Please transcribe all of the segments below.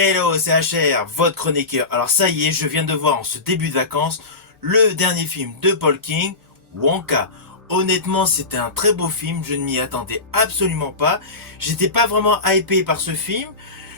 Hello, c'est HR, votre chroniqueur. Alors ça y est, je viens de voir en ce début de vacances le dernier film de Paul King, Wonka. Honnêtement, c'était un très beau film, je ne m'y attendais absolument pas. J'étais pas vraiment hypé par ce film.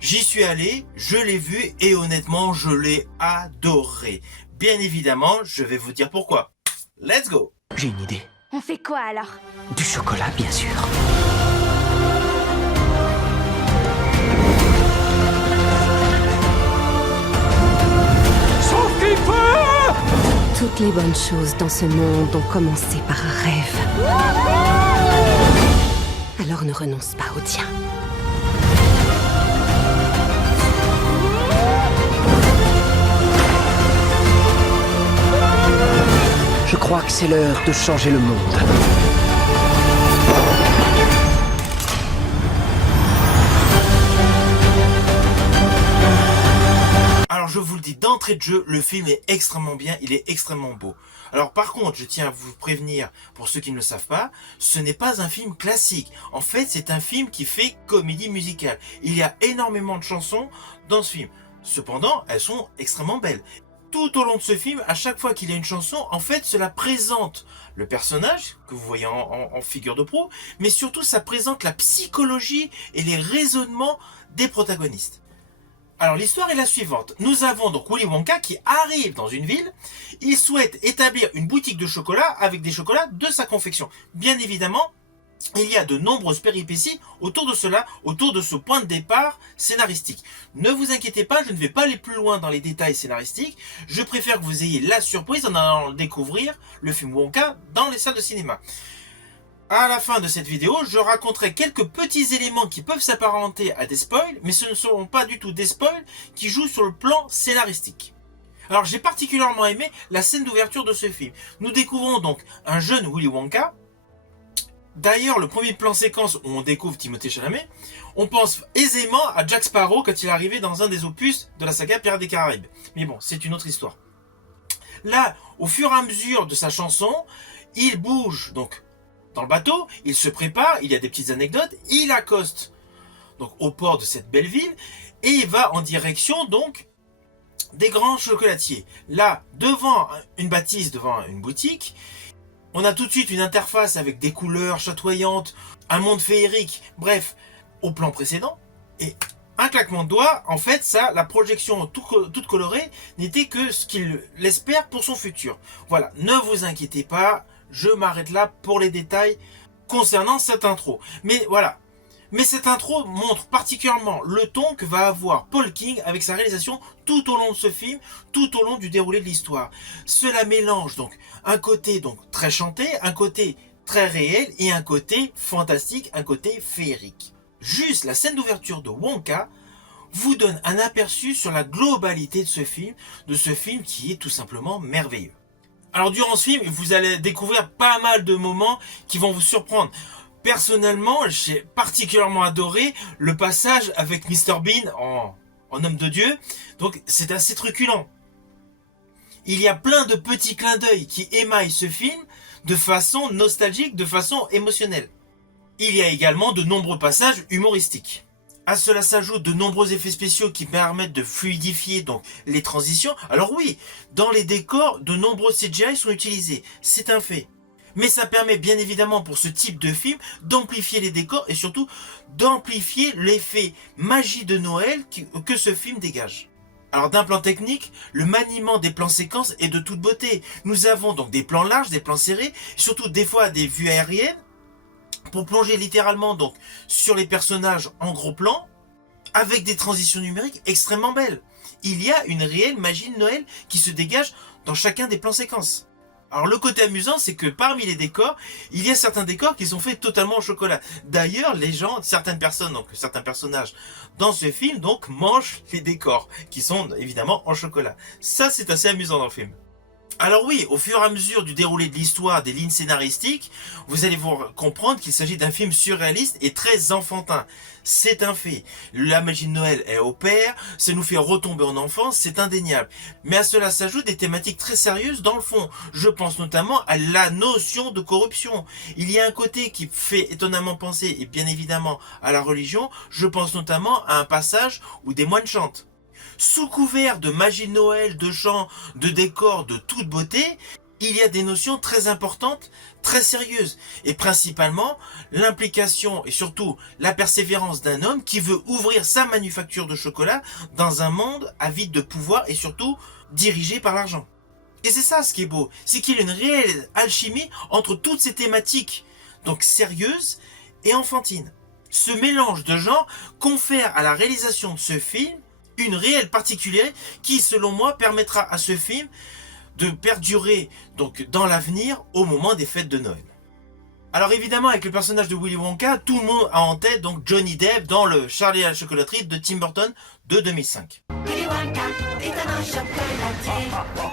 J'y suis allé, je l'ai vu et honnêtement, je l'ai adoré. Bien évidemment, je vais vous dire pourquoi. Let's go! J'ai une idée. On fait quoi alors? Du chocolat, bien sûr. Sauf qu'il peut! Toutes les bonnes choses dans ce monde ont commencé par un rêve. Alors ne renonce pas au tien. Je crois que c'est l'heure de changer le monde. Alors je vous le dis d'entrée de jeu, le film est extrêmement bien, il est extrêmement beau. Alors par contre, je tiens à vous prévenir, pour ceux qui ne le savent pas, ce n'est pas un film classique. En fait, c'est un film qui fait comédie musicale. Il y a énormément de chansons dans ce film. Cependant, elles sont extrêmement belles. Tout au long de ce film, à chaque fois qu'il y a une chanson, en fait, cela présente le personnage, que vous voyez en figure de proue, mais surtout, ça présente la psychologie et les raisonnements des protagonistes. Alors l'histoire est la suivante. Nous avons donc Willy Wonka qui arrive dans une ville. Il souhaite établir une boutique de chocolat avec des chocolats de sa confection. Bien évidemment, il y a de nombreuses péripéties autour de cela, autour de ce point de départ scénaristique. Ne vous inquiétez pas, je ne vais pas aller plus loin dans les détails scénaristiques. Je préfère que vous ayez la surprise en allant découvrir le film Wonka dans les salles de cinéma. À la fin de cette vidéo, je raconterai quelques petits éléments qui peuvent s'apparenter à des spoils, mais ce ne seront pas du tout des spoils qui jouent sur le plan scénaristique. Alors j'ai particulièrement aimé la scène d'ouverture de ce film. Nous découvrons donc un jeune Willy Wonka. D'ailleurs, le premier plan séquence où on découvre Timothée Chalamet, on pense aisément à Jack Sparrow quand il est arrivé dans un des opus de la saga Pirates des Caraïbes. Mais bon, c'est une autre histoire. Là, au fur et à mesure de sa chanson, il bouge donc dans le bateau, il se prépare, il y a des petites anecdotes, il accoste donc au port de cette belle ville et il va en direction donc des grands chocolatiers. Là, devant une bâtisse, devant une boutique, on a tout de suite une interface avec des couleurs chatoyantes, un monde féerique, bref, au plan précédent. Et un claquement de doigts, en fait, ça, la projection toute colorée n'était que ce qu'il espère pour son futur. Voilà, ne vous inquiétez pas, je m'arrête là pour les détails concernant cette intro. Mais voilà. Mais cette intro montre particulièrement le ton que va avoir Paul King avec sa réalisation tout au long de ce film, tout au long du déroulé de l'histoire. Cela mélange donc un côté donc très chanté, un côté très réel et un côté fantastique, un côté féerique. Juste la scène d'ouverture de Wonka vous donne un aperçu sur la globalité de ce film qui est tout simplement merveilleux. Alors durant ce film, vous allez découvrir pas mal de moments qui vont vous surprendre. Personnellement, j'ai particulièrement adoré le passage avec Mr Bean en homme de Dieu. Donc c'est assez truculent. Il y a plein de petits clins d'œil qui émaillent ce film de façon nostalgique, de façon émotionnelle. Il y a également de nombreux passages humoristiques. À cela s'ajoutent de nombreux effets spéciaux qui permettent de fluidifier donc les transitions. Alors oui, dans les décors, de nombreux CGI sont utilisés, c'est un fait. Mais ça permet bien évidemment pour ce type de film d'amplifier les décors et surtout d'amplifier l'effet magie de Noël que ce film dégage. Alors d'un plan technique, le maniement des plans séquences est de toute beauté. Nous avons donc des plans larges, des plans serrés, surtout des fois des vues aériennes, pour plonger littéralement donc sur les personnages en gros plan, avec des transitions numériques extrêmement belles. Il y a une réelle magie de Noël qui se dégage dans chacun des plans séquences. Alors le côté amusant, c'est que parmi les décors, il y a certains décors qui sont faits totalement en chocolat. D'ailleurs, certaines personnes, donc certains personnages dans ce film, donc mangent les décors qui sont évidemment en chocolat. Ça, c'est assez amusant dans le film. Alors oui, au fur et à mesure du déroulé de l'histoire, des lignes scénaristiques, vous allez vous comprendre qu'il s'agit d'un film surréaliste et très enfantin. C'est un fait. La magie de Noël est au pair, ça nous fait retomber en enfance, c'est indéniable. Mais à cela s'ajoutent des thématiques très sérieuses dans le fond. Je pense notamment à la notion de corruption. Il y a un côté qui fait étonnamment penser, et bien évidemment, à la religion. Je pense notamment à un passage où des moines chantent. Sous couvert de magie de Noël, de chants, de décors de toute beauté, il y a des notions très importantes, très sérieuses, et principalement l'implication et surtout la persévérance d'un homme qui veut ouvrir sa manufacture de chocolat dans un monde avide de pouvoir et surtout dirigé par l'argent. Et c'est ça ce qui est beau, c'est qu'il y a une réelle alchimie entre toutes ces thématiques, donc sérieuses et enfantines. Ce mélange de genres confère à la réalisation de ce film une réelle particularité qui, selon moi, permettra à ce film de perdurer donc dans l'avenir au moment des fêtes de Noël. Alors évidemment, avec le personnage de Willy Wonka, tout le monde a en tête donc Johnny Depp dans le Charlie et la chocolaterie de Tim Burton de 2005. Willy Wonka est un chocolatier.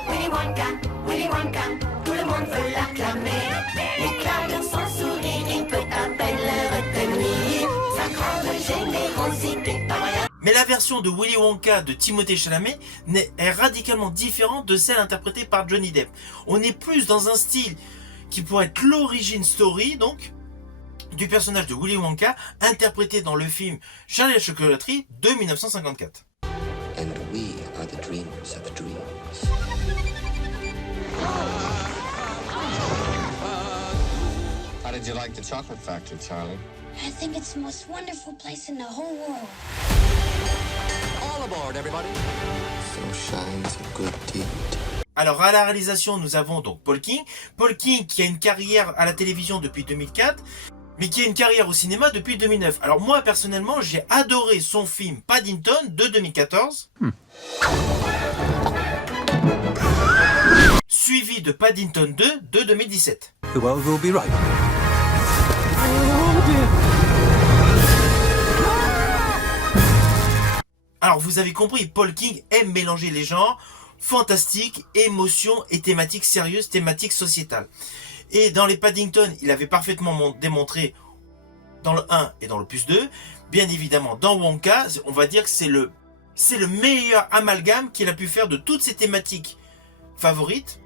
Willy Wonka, tout le monde veut l'acclamer. L'éclat de son sourire, il peut à peine le retenir. Sa grande générosité, pas moyen. Mais la version de Willy Wonka de Timothée Chalamet est radicalement différente de celle interprétée par Johnny Depp. On est plus dans un style qui pourrait être l'origin story, donc, du personnage de Willy Wonka, interprété dans le film Charlie et la chocolaterie de 1954. And we are the dreamers of dreams. How did you like the chocolate factory, Charlie? I think it's the most wonderful place in the whole world. All aboard, everybody. So shines a good deed. Alors à la réalisation, nous avons donc Paul King. Paul King qui a une carrière à la télévision depuis 2004, mais qui a une carrière au cinéma depuis 2009. Alors moi personnellement, j'ai adoré son film Paddington de 2014. Suivi de Paddington 2 de 2017. The world will be right. Alors vous avez compris, Paul King aime mélanger les genres, fantastique, émotion et thématiques sérieuses, thématiques sociétales. Et dans les Paddington, il avait parfaitement démontré dans le 1 et dans le plus 2. Bien évidemment, dans Wonka, on va dire que c'est le meilleur amalgame qu'il a pu faire de toutes ses thématiques favorites,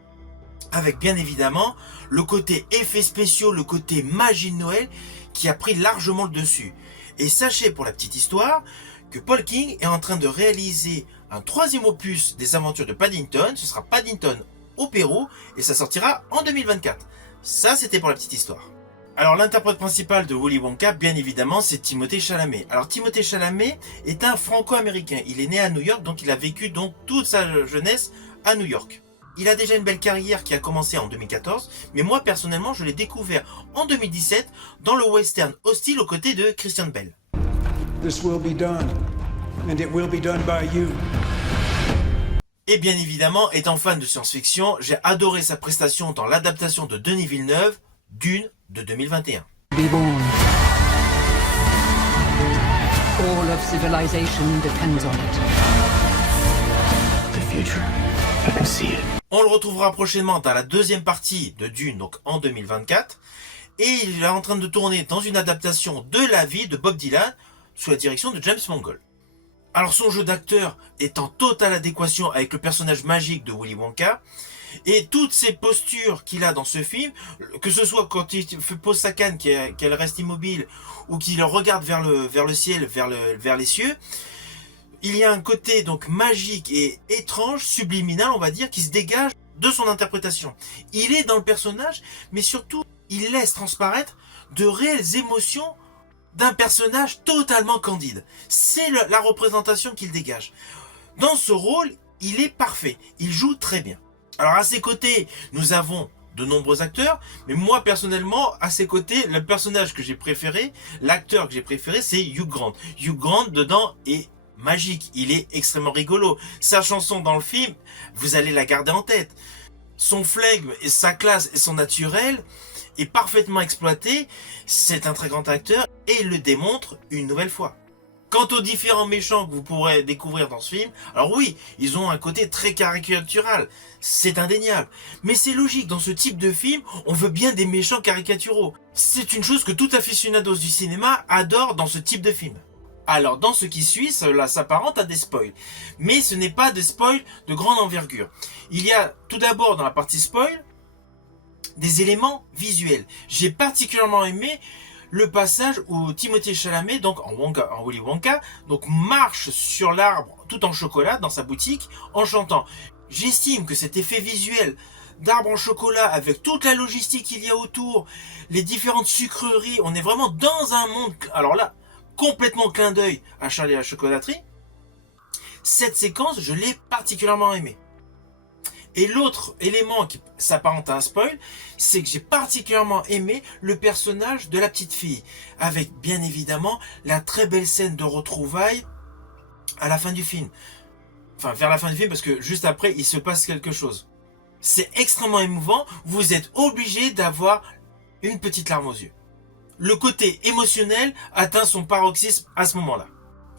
avec bien évidemment le côté effets spéciaux, le côté magie de Noël qui a pris largement le dessus. Et sachez pour la petite histoire que Paul King est en train de réaliser un 3e opus des aventures de Paddington. Ce sera Paddington au Pérou et ça sortira en 2024. Ça, c'était pour la petite histoire. Alors l'interprète principal de Willy Wonka, bien évidemment, c'est Timothée Chalamet. Alors Timothée Chalamet est un franco-américain. Il est né à New York, donc il a vécu donc toute sa jeunesse à New York. Il a déjà une belle carrière qui a commencé en 2014, mais moi personnellement je l'ai découvert en 2017 dans le western Hostile aux côtés de Christian Bale. This will be done, and it will be done by you. Et bien évidemment, étant fan de science-fiction, j'ai adoré sa prestation dans l'adaptation de Denis Villeneuve, Dune de 2021. Be born. All of civilization depends on it. The future, I can see it. On le retrouvera prochainement dans la 2e partie de Dune, donc en 2024. Et il est en train de tourner dans une adaptation de la vie de Bob Dylan sous la direction de James Mangold. Alors son jeu d'acteur est en totale adéquation avec le personnage magique de Willy Wonka. Et toutes ces postures qu'il a dans ce film, que ce soit quand il pose sa canne, qu'elle reste immobile, ou qu'il regarde vers le ciel, vers les cieux, il y a un côté donc magique et étrange, subliminal on va dire, qui se dégage de son interprétation. Il est dans le personnage, mais surtout, il laisse transparaître de réelles émotions d'un personnage totalement candide. C'est la représentation qu'il dégage. Dans ce rôle, il est parfait. Il joue très bien. Alors à ses côtés, nous avons de nombreux acteurs, mais moi personnellement, à ses côtés, le personnage que j'ai préféré, l'acteur que j'ai préféré, c'est Hugh Grant. Hugh Grant dedans est magique, il est extrêmement rigolo. Sa chanson dans le film, vous allez la garder en tête. Son flegme et sa classe et son naturel est parfaitement exploité. C'est un très grand acteur et il le démontre une nouvelle fois. Quant aux différents méchants que vous pourrez découvrir dans ce film, alors oui, ils ont un côté très caricatural, c'est indéniable. Mais c'est logique, dans ce type de film, on veut bien des méchants caricaturaux. C'est une chose que tout aficionados du cinéma adore dans ce type de film. Alors dans ce qui suit, cela s'apparente à des spoils. Mais ce n'est pas des spoils de grande envergure. Il y a tout d'abord dans la partie spoil, des éléments visuels. J'ai particulièrement aimé le passage où Timothée Chalamet, donc en Willy Wonka, donc marche sur l'arbre tout en chocolat dans sa boutique en chantant. J'estime que cet effet visuel d'arbre en chocolat avec toute la logistique qu'il y a autour, les différentes sucreries, on est vraiment dans un monde, alors là, complètement clin d'œil à Charlie et la chocolaterie. Cette séquence, je l'ai particulièrement aimée. Et l'autre élément qui s'apparente à un spoil, c'est que j'ai particulièrement aimé le personnage de la petite fille, avec bien évidemment la très belle scène de retrouvailles à la fin du film. Enfin, vers la fin du film, parce que juste après, il se passe quelque chose. C'est extrêmement émouvant, vous êtes obligé d'avoir une petite larme aux yeux. Le côté émotionnel atteint son paroxysme à ce moment-là.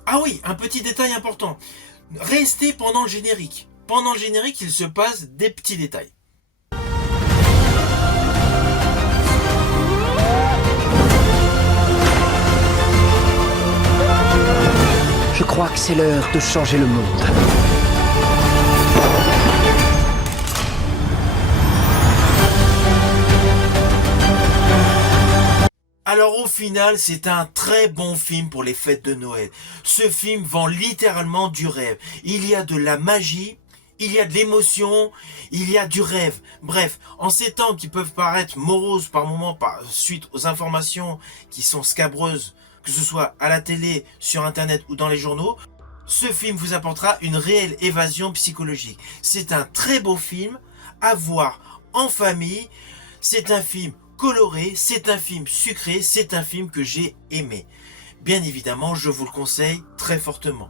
Ah oui, un petit détail important. Restez pendant le générique. Pendant le générique, il se passe des petits détails. Je crois que c'est l'heure de changer le monde. Alors au final, c'est un très bon film pour les fêtes de Noël. Ce film vend littéralement du rêve. Il y a de la magie, il y a de l'émotion, il y a du rêve. Bref, en ces temps qui peuvent paraître moroses par moments suite aux informations qui sont scabreuses, que ce soit à la télé, sur internet ou dans les journaux, ce film vous apportera une réelle évasion psychologique. C'est un très beau film à voir en famille. C'est un film coloré, c'est un film sucré, c'est un film que j'ai aimé. Bien évidemment, je vous le conseille très fortement.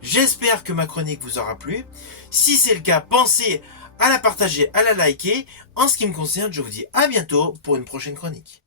J'espère que ma chronique vous aura plu. Si c'est le cas, pensez à la partager, à la liker. En ce qui me concerne, je vous dis à bientôt pour une prochaine chronique.